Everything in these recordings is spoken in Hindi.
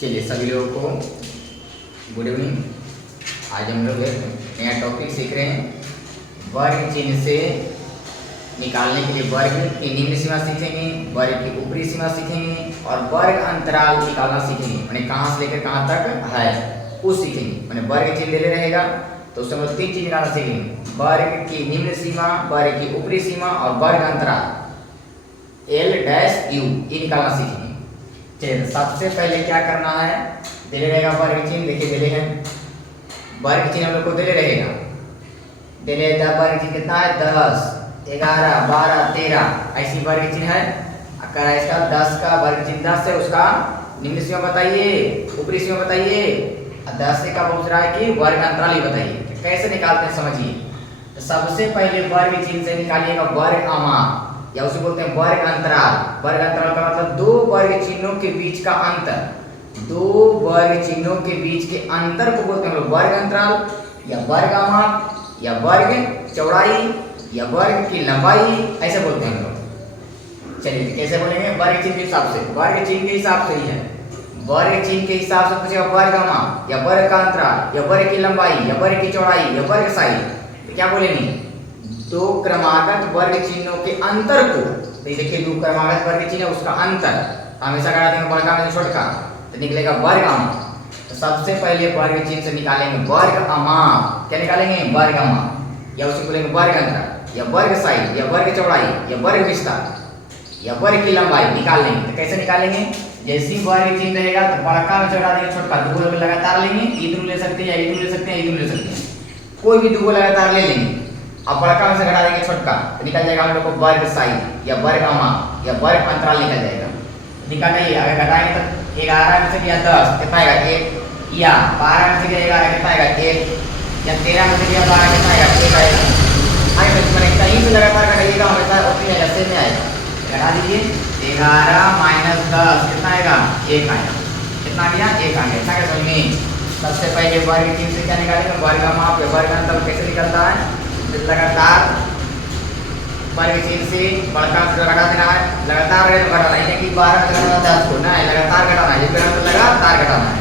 चलिए सभी लोगों को गुड इवनिंग। आज हम लोग एक नया टॉपिक सीख रहे हैं। वर्ग चिन्ह से निकालने के लिए वर्ग की निम्न सीमा सीखेंगे, वर्ग की ऊपरी सीमा सीखेंगे और वर्ग अंतराल निकालना सीखेंगे। मैंने कहाँ से लेकर कहाँ तक है वो सीखेंगे। मैंने वर्ग चिन्ह ले रहेगा तो उसमें हम 3 चीज निकालना सीखेंगे। वर्ग की निम्न सीमा, वर्ग की ऊपरी सीमा और वर्ग अंतराल L-U ये निकालना सीखेंगे। चलिए सबसे पहले क्या करना है, दे रहेगा वर्ग चिन्ह। देखिए दे हैं वर्ग चिन्ह हम लोग को दे रहेगा। दे रहेगा वर्ग चिन्ह कितना है 10, 11, 12, 13 ऐसी वर्ग चिन्ह है। अगर इसका 10 का वर्ग चिन्ह 10 है, उसका निम्न सीमा बताइए, ऊपरी सीमा बताइए। 10 से का पूछ रहा है कि वर्ग अंतराल ही बताइए। तो कैसे निकालते हैं समझिए। तो सबसे पहले वर्ग चिन्ह से निकालिएगा वर्ग अमाप या उसे बोलते हैं वर्ग अंतराल। वर्ग अंतराल का मतलब दो वर्ग चिन्हों के बीच का अंतर। दो वर्ग चिन्हों के बीच के अंतर को बोलते हैं हम लोग वर्ग अंतराल या वर्ग अमाप या वर्ग चौड़ाई या वर्ग की लंबाई ऐसे बोलते हैं हम लोग। चलिए कैसे बोलेंगे, वर्ग चिन्ह के हिसाब से। वर्ग चिन्ह के हिसाब से ही है। वर्ग चिन्ह के हिसाब से पूछेगा वर्ग अमाप या वर्ग का अंतराल या वर्ग की लंबाई या वर्ग की चौड़ाई या वर्ग साइज, तो क्या बोलेंगे दो क्रमागत वर्ग चिन्हों के अंतर को। तो देखिए दो क्रमागत वर्ग चिन्ह उसका अंतर हमेशा करा देंगे बड़का में छोटका, तो निकलेगा वर्ग अमाप। तो सबसे पहले वर्ग चिन्ह से निकालेंगे वर्ग अमाप। क्या निकालेंगे वर्ग अमाप या उसे बोलेंगे वर्ग अंतर या वर्ग साइज या वर्ग चौड़ाई या वर्ग विस्तार या वर्ग की लंबाई निकाल लेंगे। तो कैसे निकालेंगे, जैसे ही वर्ग चिन्ह रहेगा तो बड़का में चढ़ा देंगे छोटका, दो लगातार लेंगे, ये दोनों ले सकते हैं या ये दोनों ले सकते हैं, ये दोनों ले सकते हैं, कोई भी दो लगातार ले लेंगे। अब बड़का में से घटा देंगे छोटका, तो निकल जाएगा हम लोग को वर्ग साइज या वर्ग अमाप या वर्ग अंतराल निकल जाएगा। निकालिए, अगर घटाएंगे तो 11 में से गया 10 कितना आएगा 1, या 12 में से गया 11 कितना आएगा 1, या 13 में से गया 12 कितना आएगा 1 आएगा। आगे मैंने कहीं से लगातार घटाइएगा हमेशा उतनी आएगा, सेम में आएगा। घटा दीजिए 11 माइनस 10 कितना आएगा 1 आएगा। कितना आ गया 1 आ गया। क्या समझ में, सबसे पहले वर्ग चिन्ह से क्या निकालेंगे वर्ग अमाप या वर्ग अंतराल कैसे निकलता है। लगातार वर्ग चिन्ह से बड़का से घटा देना है, लगातार रेट घटाना है, कि 12 में घटाना 10 को ना है, लगातार घटाना है, तो लगातार घटाना है।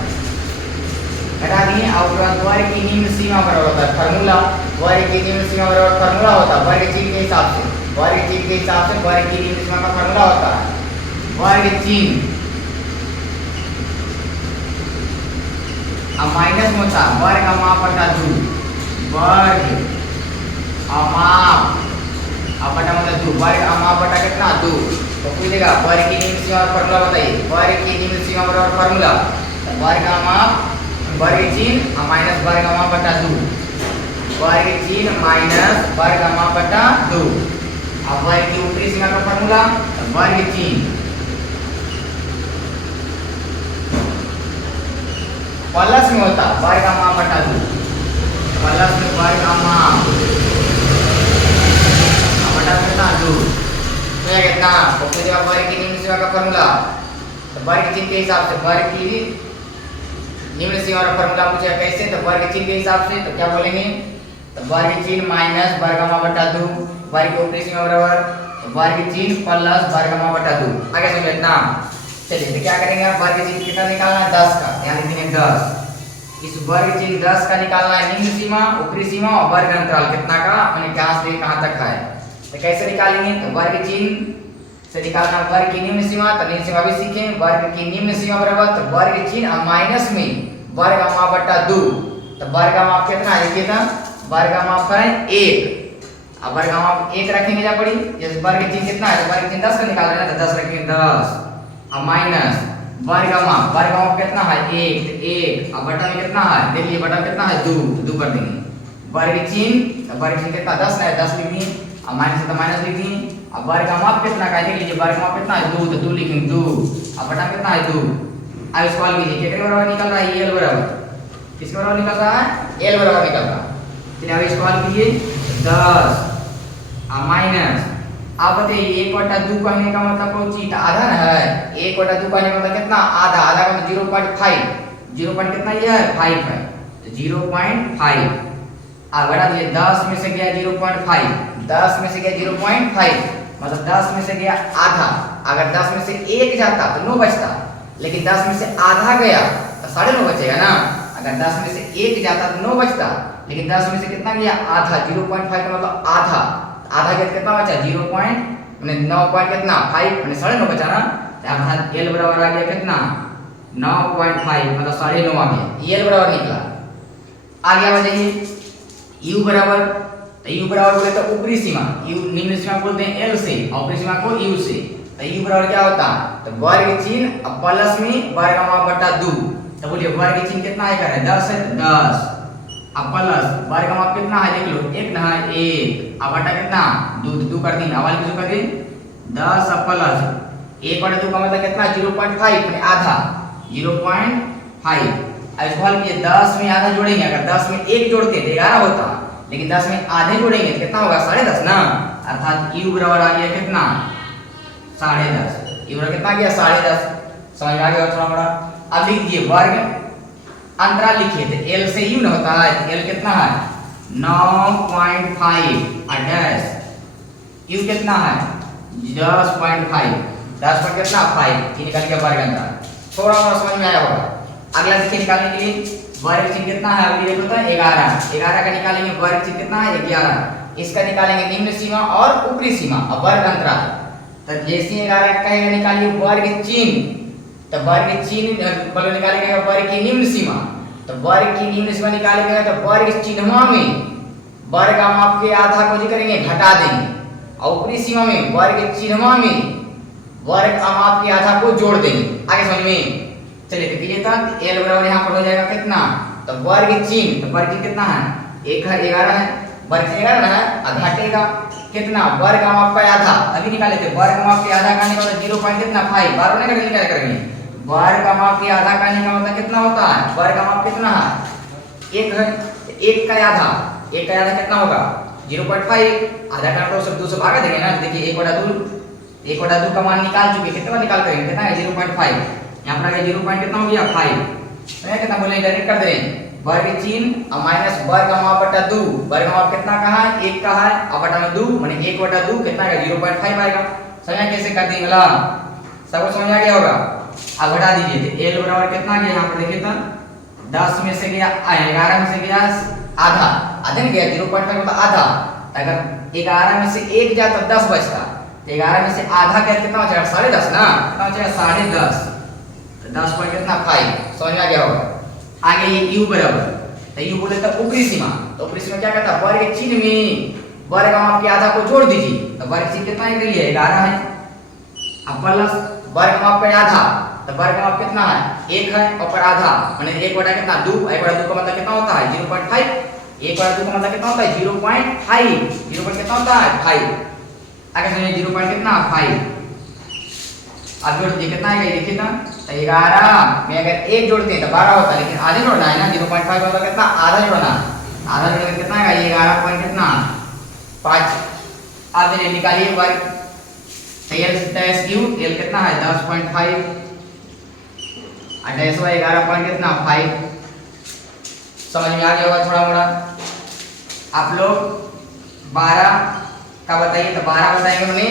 घटा दिए और तुरंत वर्ग की निम्न सीमा बराबर होता है फार्मूला। वर्ग की निम्न सीमा बराबर फार्मूला होता है वर्ग चिन्ह के हिसाब से। वर्ग चिन्ह के हिसाब से वर्ग की निम्न सीमा का फार्मूला होता है वर्ग चिन्ह अब माइनस में होता वर्ग अमाप बटा 2 वर्ग अमाप अब बटा मतलब 2 वर्ग अमाप बटा कितना 2। तो पूछेगा वर्ग की निम्न सीमा और फार्मूला बताइए। वर्ग की निम्न सीमा बराबर फार्मूला वर्ग अमाप वर्ग चिन्ह माइनस वर्ग अमाप बटा 2, वर्ग चिन्ह माइनस वर्ग अमाप बटा 2। अब वर्ग की ऊपरी सीमा का फार्मूला वर्ग चिन्ह प्लस में होता वर्ग अमाप बटा 2, प्लस में वर्ग अमाप बटा कितना 2। तो कितना पूछेगा वर्ग की निम्न सीमा का फार्मूला। तो वर्ग चिन्ह के हिसाब से वर्ग की निम्न सीमा का फार्मूला पूछेगा कैसे, तो वर्ग चिन्ह के हिसाब से। तो क्या बोलेंगे, तो वर्ग चिन्ह माइनस वर्ग अमाप बटा 2, वर्ग की ऊपरी सीमा बराबर वर्ग चिन्ह प्लस वर्ग अमाप बटा 2। आगे समझ लेना। चलिए तो क्या करेंगे आप, वर्ग चिन्ह कितना निकालना है 10 का, यहाँ लिखेंगे 10। इस वर्ग चिन्ह 10 का निकालना है निम्न सीमा, ऊपरी सीमा और वर्ग अंतराल कितना का, मैंने कहां से कहां तक है। तो कैसे निकालेंगे, तो वर्ग चिन्ह से निकालना वर्ग की निम्न सीमा। तो निम्न सीमा भी सीखें, वर्ग की निम्न सीमा बराबर तो वर्ग चिन्ह माइनस में वर्ग अमाप बटा 2। तो वर्ग अमाप कितना है देखिए ना, वर्ग अमाप है 1। अब वर्ग अमाप 1 रखेंगे जा पड़ी, जैसे वर्ग चिन्ह कितना है, तो वर्ग चिन्ह 10 का निकाल रहे हैं तो 10 रखेंगे 10 अब माइनस वर्ग अमाप कितना है 1। अब बटा में कितना है देखिए, बटा कितना है 2, तो 2 कर देंगे। वर्ग चिन्ह कितना 10 है, 10 लिख दिए। अब माइनस है तो माइनस लिख दिए। अब वर्ग अमाप कितना का देख लीजिए, वर्ग अमाप कितना है 2, तो 2 लिखेंगे 2। अब बटा कितना है 2। अब इसको हल कीजिए, कितने बराबर निकल रहा है L बराबर, किसके बराबर निकल रहा है L बराबर निकल रहा है। चलिए अब इसको हल कीजिए 10 अब माइनस आप बताइए 1/2 कहने का मतलब कौन चीज आधा ना है। 1/2 कहने का मतलब कितना आधा, आधा का मतलब 0.5, 0 पॉइंट कितना ये है 5 है, तो 0.5। अब घटा दिए 10 में से गया 0.5, 10 में से गया 0.5 मतलब 10 में से गया आधा। अगर 10 में से 1 जाता तो 9 बचता, लेकिन 10 में से आधा गया तो 9.5 बचेगा ना। अगर 10 में से 1 जाता तो 9 बचता, लेकिन 10 में से कितना गया आधा, 0.5 का मतलब आधा, आधा गया कितना बचा 0 पॉइंट मैंने 9 पॉइंट कितना 5 मैंने 9.5 बचा ना, अर्थात एल बराबर आ गया कितना 9.5 मतलब 9.5 आ गया, एल बराबर निकला। आगे आ जाइए u बराबर, तो u बराबर बोले तो ऊपरी सीमा, u निम्न सीमा बोलते हैं l से और ऊपरी सीमा को u से, तो u बराबर क्या होता तो वर्ग चिन्ह अब प्लस में वर्ग बटा 2, तो बोलिए वर्ग चिन्ह कितना है कर 10 है 10 अब प्लस वर्ग माप कितना है देख लो 1 ना 1 अब बटा कितना 2 कर दी अवाल किसको कर दी 10 अब प्लस 1 बटा 2 का मतलब कितना 0.5 यानी आधा 0.5। अब इसको हल किए 10 में आधा जोड़ेंगे, अगर 10 में 1 जोड़ते तो 11 होता, लेकिन 10 में आधे जोड़ेंगे तो कितना होगा 10.5 ना, अर्थात u बराबर आ गया कितना 10.5, u बराबर कितना गया 10.5। समझ में आ गया थोड़ा बड़ा। अब लिख दिए वर्ग अंतराल लिखिए तो l से u न होता है, l कितना है 9.5 और डैश u कितना है 10.5, 10 पर कितना 5 निकल गया वर्ग अंतराल। थोड़ा और समझ में आया होगा। अगला देखिए निकालने के लिए वर्ग चिन्ह कितना है अभी देखो तो 11, 11 का निकालेंगे वर्ग चिन्ह कितना है 11, इसका निकालेंगे निम्न सीमा और ऊपरी सीमा और वर्ग अंतराल। तो जैसे 11 का कहेगा निकालिए वर्ग चिन्ह, तो वर्ग चिन्ह बोलो निकालेंगे वर्ग की निम्न सीमा, तो वर्ग की निम्न सीमा निकालेंगे तो वर्ग चिन्हवा में वर्ग हम आपके आधा को जी करेंगे घटा देंगे और ऊपरी सीमा में वर्ग चिन्हवा में वर्ग हम आपके आधा को जोड़ देंगे। आगे समझ में चलिए तो कीजिए था l बराबर यहाँ पर हो जाएगा कितना तो वर्ग चिन्ह, तो वर्ग चिन्ह कितना है 1 है 11 है, वर्ग चिन्ह 11 है और घटेगा कितना वर्ग हम आपका आधा, अभी निकाले थे वर्ग हम आपके आधा करने का मतलब 0 पॉइंट कितना 5 बार होने का निकाल करेंगे, वर्ग हम आपके आधा करने का मतलब कितना होता है वर्ग हम आप कितना है 1 है, 1 का आधा कितना होगा 0.5, आधा का तो सब 2 से भागा देंगे ना। देखिए 1/2 का मान निकाल चुके, कितना निकाल करेंगे कितना है 0.5, यहाँ पर आगे 0 पॉइंट कितना हो गया 5, तो कितना बोले डायरेक्ट कर दे वर्ग चिन्ह और माइनस वर्ग माप बटा 2, वर्ग माप कितना कहा है 1 का है और बटा में 2 माने 1/2 कितना आएगा 0.5 आएगा। समझ कैसे कर दी बोला सबको समझ आ गया होगा। अब घटा दीजिए तो l बराबर कितना आ गया यहाँ पर देखिए तो 10 में से गया 11 में से गया आधा, आधा नहीं गया 0.5 मतलब आधा, अगर 11 में से 1 जाता 10 बचता, तो 11 में से आधा क्या कितना हो जाएगा 10.5 ना, कितना हो जाएगा 10.5, 10 पॉइंट कितना 5। समझ में आ गया होगा। आगे ये u बराबर, तो u बोले तो ऊपरी सीमा, तो ऊपरी सीमा क्या कहता है वर्ग चिन्ह में वर्ग हम आपके आधा को जोड़ दीजिए, तो वर्ग चिन्ह कितना है 11 है अब प्लस वर्ग हम आपका आधा, तो वर्ग हम आप कितना है 1 है और पर आधा माने 1 बटा कितना 2, 1/2 का मतलब कितना होता है 0.5, 1/2 का मतलब कितना होता है 0.5, 0 पॉइंट कितना होता है 5। आगे समझिए 0 पॉइंट कितना 5, अब जोड़ दिए कितना है देखिए ना, तो 11 में अगर 1 जोड़ते हैं तो 12 होता है, लेकिन आधे जोड़ना है ना 0.5 मतलब कितना आधा जोड़ना, आधा जोड़ने कितना आएगा 11 पॉइंट कितना 5। अब ये निकालिए वर्ग l डैश u, l कितना है 10.5 और डैश y 11 पॉइंट कितना 5। समझ में आ गया होगा थोड़ा मोड़ा। आप लोग 12 का बताइए, तो 12 बताएंगे हमने,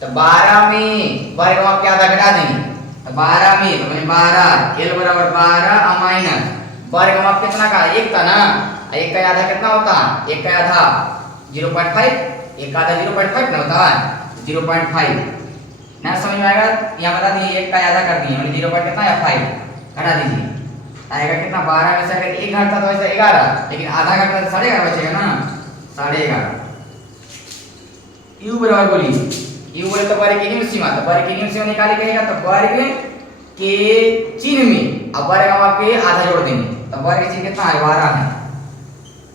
तो 12 में वर्ग हम आपके आधा घटा देंगे, तो 12 में तो मैंने 12 l बराबर 12 और माइनस वर्ग हम आप कितना का 1 था ना, 1 का आधा कितना होता है 1 का आधा 0.5, 1 का आधा 0.5 ना होता है 0.5 ना। समझ में आएगा। यहाँ बता दिए 1 का आधा कर दिए मैंने 0 पॉइंट कितना है 5 घटा दीजिए, आएगा कितना 12 में से अगर 1 घटता तो वैसे 11, लेकिन आधा घटता तो 11.5 बचेगा ना 11.5। u बराबर बोलिए u बोले तो वर्ग की निम्न सीमा, तो वर्ग की निम्न सीमा निकाले कहेगा तो वर्ग के चिन्ह में अब वर्ग हम आपके आधा जोड़ देंगे, तो वर्ग चिन्ह कितना है 12 है,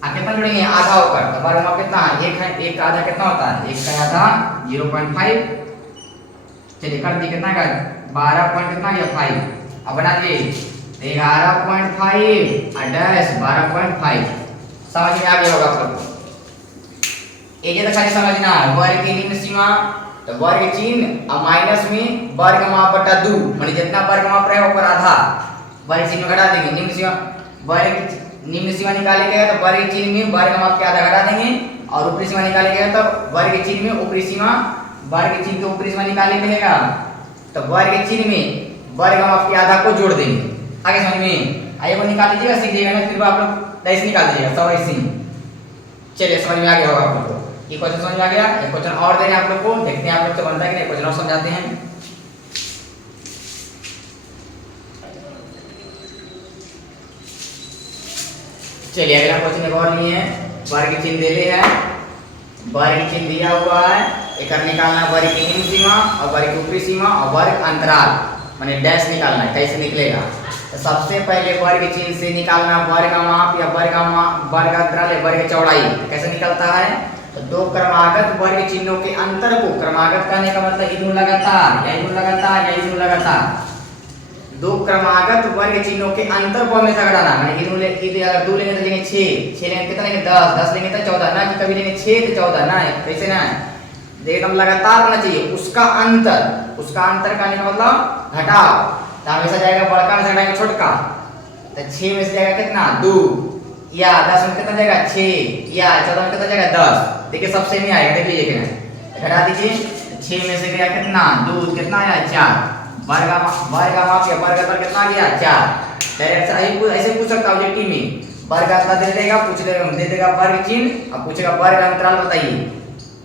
अब कितना जोड़ेंगे आधा होकर, तो वर्ग हम कितना है 1 है, 1 का आधा कितना होता है 1 का आधा 0.5, चलिए कर दिए कितना का 12 पॉइंट कितना गया 5, अब बना दिए 11.5 और डैश 12.5। समझ में आ गया होगा आप लोग। एक तो खाली समझना है वर्ग की निम्न सीमा, तो वर्ग चिन्ह और माइनस में वर्ग माप बटा 2 माने जितना वर्ग माप रहे ऊपर आधा वर्ग चिन्ह घटा देंगे, निम्न सीमा वर्ग निम्न सीमा निकाले गए तो वर्ग चिन्ह में वर्ग माप के आधा घटा देंगे और ऊपरी सीमा निकाले गए तो वर्ग चिन्ह में ऊपरी सीमा वर्ग चिन्ह के ऊपरी सीमा निकाले कहेगा, तो वर्ग चिन्ह में वर्ग हम आपके आधा को जोड़ देंगे। आगे समझ में आइए, वो निकाल लीजिएगा, सीख लीजिएगा ना, फिर आप लोग डाइस निकाल दीजिएगा सब ऐसे ही। चलिए समझ में आ गया होगा आप लोग को, ये क्वेश्चन समझ में आ गया। एक क्वेश्चन और दे रहे हैं आप लोग को, देखते हैं आप लोग से बनता है कि नहीं। क्वेश्चन और समझाते हैं। चलिए अगला क्वेश्चन एक और लिए हैं, वर्ग चिन्ह दे रहे हैं, वर्ग चिन्ह दिया हुआ है, एक निकालना वर्ग की निम्न सीमा और वर्ग की ऊपरी सीमा और वर्ग अंतराल माने डैश निकालना है। कैसे निकलेगा? तो सबसे पहले वर्ग चिन्ह से निकालना वर्ग माप या वर्ग अंतराल या वर्ग चौड़ाई। कैसे निकलता है? तो दो क्रमागत वर्ग चिन्हों के अंतर को, क्रमागत कहने का मतलब इधर लगातार या इधर लगातार या इधर लगातार, दो क्रमागत वर्ग चिन्हों के अंतर को हमेशा घटाना। माने इधर अगर 2 लेंगे तो लेंगे 6 लेंगे कितना लेंगे 10 लेंगे तो 14, ना कि कभी लेंगे 6 तो 14, ना कैसे ना एकदम लगातार होना चाहिए। उसका अंतर कहने का मतलब घटाओ, तो हमेशा जाएगा बड़का में से घटाएंगे छोटका, तो 6 में से जाएगा कितना 2, या 10 में कितना जाएगा 6, या 14 में कितना जाएगा 10। देखिए सबसे में आएगा, देख लीजिए कितना घटा दीजिए। 6 में से गया कितना 2, कितना आया 4, वर्ग माप या वर्ग अंतर कितना गया 4। डायरेक्ट ऐसे पूछ सकता ऑब्जेक्टिव में, वर्ग अंतर दे देगा, दे देगा वर्ग चिन्ह और पूछेगा वर्ग अंतराल बताइए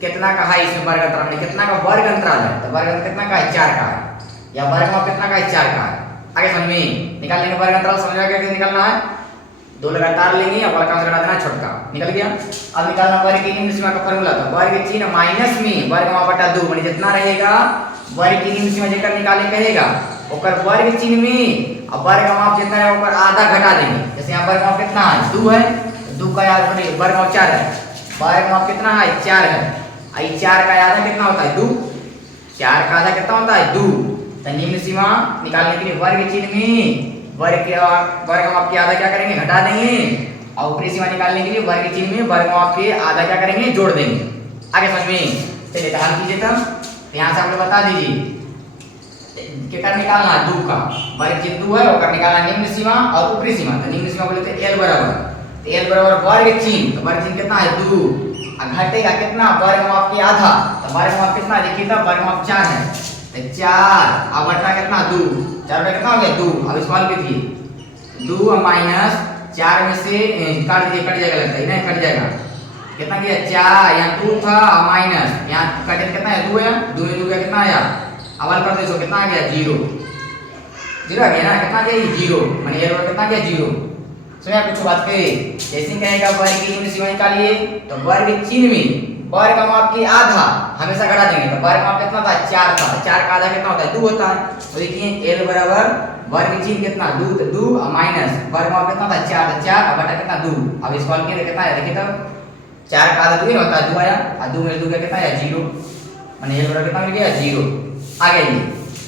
कितना का है इसमें वर्ग अंतराल में, कितना का वर्ग अंतराल है, तो वर्ग अंतर कितना का है 4 का है, या वर्ग माप कितना का है 4 का है। आगे समझ में निकाल लेंगे वर्ग अंतराल, समझ में आ गया कैसे निकालना है। 2 लगातार लेंगे और वर्ग का घटा देना छोटका, निकल गया। अब निकालना वर्ग की निम्न सीमा का फार्मूला, तो वर्ग चिन्ह माइनस में वर्ग माप बटा 2 माने जितना रहेगा वर्ग की निम्न सीमा जेकर निकाले कहेगा ओकर वर्ग चिन्ह में अब वर्ग माप जितना है ओकर आधा घटा देंगे। जैसे यहां वर्ग माप कितना है 2 है, 2 का याद नहीं, वर्ग माप 4 है, वर्ग माप कितना है 4 है, आई 4 का आधा कितना होता है 2, 4 का आधा कितना होता है 2। तो निम्न सीमा निकालने के लिए वर्ग चिन्ह में वर्ग माप के आधा क्या करेंगे घटा देंगे, और ऊपरी सीमा निकालने के लिए वर्ग चिन्ह में वर्ग माप के आधा क्या करेंगे जोड़ देंगे। आगे समझ में चलिए तो हल कीजिए। तब यहाँ से आप लोग बता दीजिए क्या निकालना है 2 का, वर्ग चिन्ह 2 है और निकालना निम्न सीमा और ऊपरी सीमा। तो निम्न सीमा बोले तो L बराबर, तो L बराबर वर्ग चिन्ह, तो वर्ग चिन्ह कितना है 2, घटेगा कितना वर्ग माप के आधा, तो वर्ग माप कितना देखिए, तो वर्ग माप 4 है, तो 4 अब बटा कितना 2, 4 बटा कितना हो गया 2। अब इस वाले देखिए 2 माइनस 4 में से काट दीजिए, कट जाएगा लगता है नहीं, कट जाएगा कितना गया 4, यहाँ 2 था माइनस यहाँ कटे कितना है 2 है, 2 में 2 का कितना आया अवल कर दे, कितना आ गया 0, 0 आ गया ना, कितना गया 0 माने ये कितना गया 0। सुनिए कुछ बात कही, जैसे कहेगा वर्ग की निम्न सीमा निकालिए, तो वर्ग चिन्ह में वर्ग माप के आधा हमेशा घटा देंगे। तो वर्ग माप कितना था 4 था, 4 का आधा कितना होता है 2 होता है। तो देखिए L बराबर वर्ग चिन्ह कितना 2, तो 2 माइनस वर्ग माप कितना था 4, तो 4 और बटा कितना 2। अब इस वाले के कितना है देखिए, तो 4 का आधा 2 ही होता है 2 आया, और 2 में 2 का कितना आया 0, माने L बराबर कितना मिल गया 0। आ गया ये।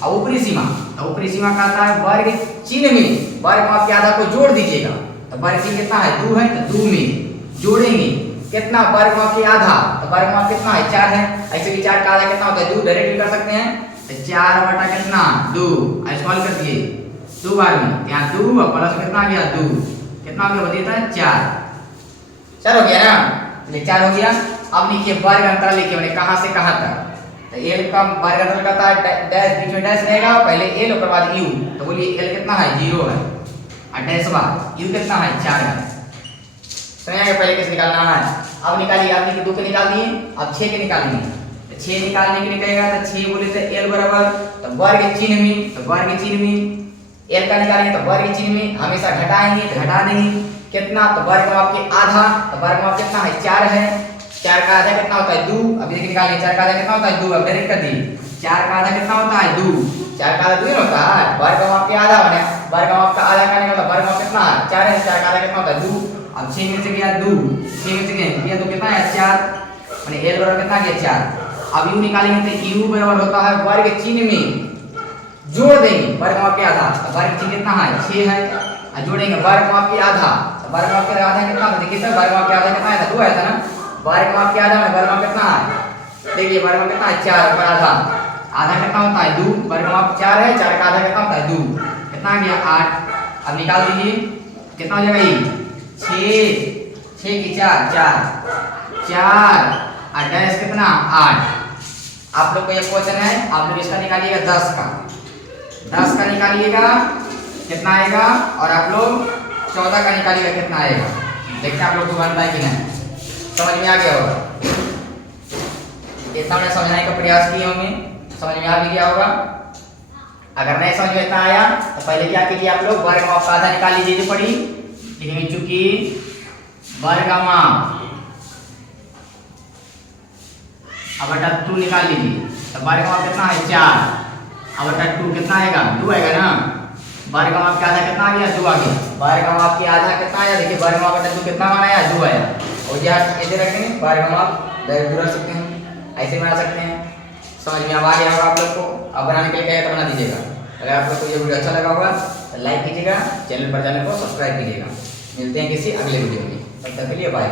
अब ऊपरी सीमा, तो ऊपरी सीमा का आता है वर्ग चिन्ह में वर्ग माप के आधा को जोड़ दीजिएगा। तो वर्ग चिन्ह कितना है 2 है, तो 2 में जोड़ेंगे कितना वर्ग माप के आधा, तो वर्ग माप कितना है 4 है, ऐसे भी 4 का आधा कितना होता है 2, डायरेक्ट भी कर सकते हैं। तो 4 बटा कितना 2, सॉल्व कर दिए 2 बार में, यहाँ 2 और प्लस कितना आ गया 2, कितना हो गया बताइए 4, 4 हो गया ना, ये 4 हो गया। अब लिखिए वर्ग अंतराल लिखिए, मैंने कहां से कहां तक, तो L का वर्ग अंतराल का डैश बीच में डैश रहेगा, पहले L और बाद U, तो बोलिए L कितना है 0 है और डैश बाद U कितना है 4 है। समझ पहले कैसे निकालना है। अब निकालिए, आपने 2 के निकाल दिए, अब 6 के निकालेंगे। तो 6 निकालने के लिए कहेगा, तो 6 बोले तो L बराबर, तो वर्ग चिन्ह में, तो वर्ग चिन्ह में L का निकालेंगे, तो वर्ग चिन्ह में हमेशा घटाएंगे, तो घटा देंगे कितना, तो वर्ग माप के आधा, तो वर्ग माप कितना है 4 है, 4 का आधा कितना होता है 2। अभी देखिए निकालेंगे 4 का आधा कितना होता है 2, अब डायरेक्ट कर दिए 4 का आधा कितना होता है 2, 4 का आधा 2 ही होता है, वर्ग माप के आधा बने, वर्ग माप का आधा करने का मतलब वर्ग माप कितना है 4 है, 4 का आधा कितना होता है 2। अब 6 में से गया 2, 6 में से गया तो कितना है 4, माने L बराबर कितना गया 4। अब U निकालेंगे तो U बराबर होता है वर्ग चिन्ह में जोड़ देंगे वर्ग माप के आधा, तो वर्ग चिन्ह कितना है 6 है, और जोड़ेंगे वर्ग माप के आधा, तो वर्ग माप के आधा कितना था देखिए, वर्ग माप के आधा कितना आया था 2 आया था ना, वर्ग माप के आधा में वर्ग माप कितना है देखिए, वर्ग माप कितना है 4 का आधा, आधा कितना होता है 2, वर्ग माप 4 है, 4 का आधा कितना होता है 2, कितना गया 8। अब निकाल दीजिए कितना हो जाएगा ये 6 की 4 4 और डैश कितना 8। आप लोग को ये क्वेश्चन है, आप लोग इसका निकालिएगा 10 का, 10 का निकालिएगा कितना आएगा, और आप लोग 14 का निकालिएगा कितना आएगा। देखते हैं आप लोग को बनता है कि नहीं, समझ में आ गया होगा। इतना मैंने समझाने का प्रयास किए होंगे, समझ में आ भी गया होगा। अगर नहीं समझ में इतना आया तो पहले क्या कीजिए आप लोग, वर्ग माप का आधा निकाल लीजिए पड़ी, लेकिन चूंकि वर्ग माप अब बटा 2 निकाल लीजिए, तो वर्ग माप कितना है 4, अब बटा 2 कितना आएगा 2 आएगा ना। वर्ग माप का आधा कितना आ गया 2 आ गया। वर्ग माप के आधा कितना आया, देखिए वर्ग माप बटा 2 कितना बना आया 2 आया। और यह ऐसे रखेंगे वर्ग माप डायरेक्ट रख सकते हैं, ऐसे बना सकते हैं। समझ में आ गया होगा आप लोग को। अब बनाने के लिए क्या है तो बना दीजिएगा। अगर आप लोग को ये वीडियो अच्छा लगा होगा तो लाइक कीजिएगा, चैनल को सब्सक्राइब कीजिएगा। मिलते हैं किसी अगले वीडियो में, तब तक के लिए बाय।